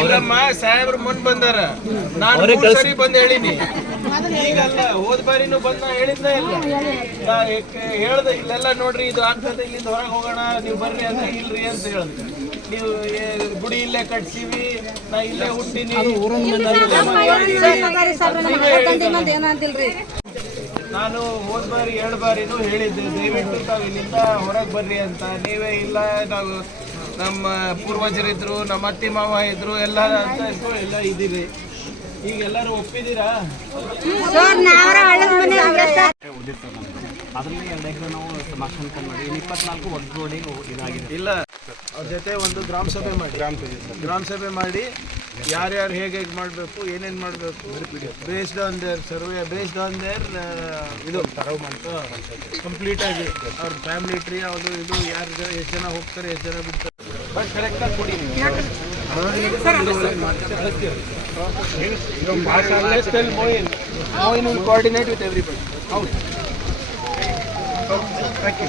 ಇಲ್ಲಮ್ಮ ಸಾಹೇಬ್ರು ಮುಂದ್ ಬಂದಾರ, ನಾನು 3 ಸರಿ ಬಂದ್ ಹೇಳಿನಿ. ಈಗಲ್ಲ ಹೋದ್ ಬಾರಿನೂ ಬಂದ ಹೇಳಿದ್ದೇ ಇಲ್ಲ. ಹೇಳ್ದೆ ಇಲ್ಲೆಲ್ಲ ನೋಡ್ರಿ ಇದು ಆಗ್ತದೆ, ಇಲ್ಲಿಂದ ಹೊರಗೆ ಹೋಗೋಣ, ನೀವು ಬರ್ರಿ ಅಂತ. ಇಲ್ರಿ ಅಂತ ಹೇಳಿದ್ರು. ನೀವು ಗುಡಿ ಇಲ್ಲೇ ಕಟ್ಸಿವಿ, ನಾ ಇಲ್ಲೇ ಹುಟ್ಟಿನಿ. ನಾನು ಹೋದ್ ಬಾರಿ 2 ಬಾರಿನೂ ಹೇಳಿದ್ದೆ, ದಯವಿಟ್ಟು ತಾವು ಇಲ್ಲಿಂದ ಹೊರಗೆ ಬರ್ರಿ ಅಂತ. ನೀವೇ ಇಲ್ಲ, ನಾವು ನಮ್ಮ ಪೂರ್ವಜರಿದ್ರು, ನಮ್ಮ ಅತ್ತಿ ಮಾವ ಇದ್ರು, ಎಲ್ಲ ಅಂತ ಎಲ್ಲ ಇದ್ದೀರಿ. ಈಗ ಎಲ್ಲರೂ ಒಪ್ಪಿದ್ದೀರಾ? ಅದರಲ್ಲಿ 2 ಎಕರೆ ನಾವು ಸಮಾಕ್ಷಣ ಮಾಡಿ 24 ಒಗ್ಗೂಡಿ ಇದಾಗಿದೆ. ಇಲ್ಲ, ಅವ್ರ ಜೊತೆ ಒಂದು ಗ್ರಾಮ ಸಭೆ ಮಾಡಿ ಯಾರ್ಯಾರು ಹೇಗೆ ಮಾಡಬೇಕು, ಏನೇನು ಮಾಡಬೇಕು, based on there survey, based on there ಇದು ಕಂಪ್ಲೀಟ್ ಆಗಿ ಅವ್ರ ಫ್ಯಾಮಿಲಿ ಟ್ರೀ, ಅದು ಇದು, ಯಾರು ಎಷ್ಟು ಜನ ಹೋಗ್ತಾರೆ, ಎಷ್ಟು ಜನ ಬಿಡ್ತಾರೆ, ಬಟ್ ಕರೆಕ್ಟಾಗಿ ಕೊಡಿ. Moin will coordinate with everybody. Out. Thank you.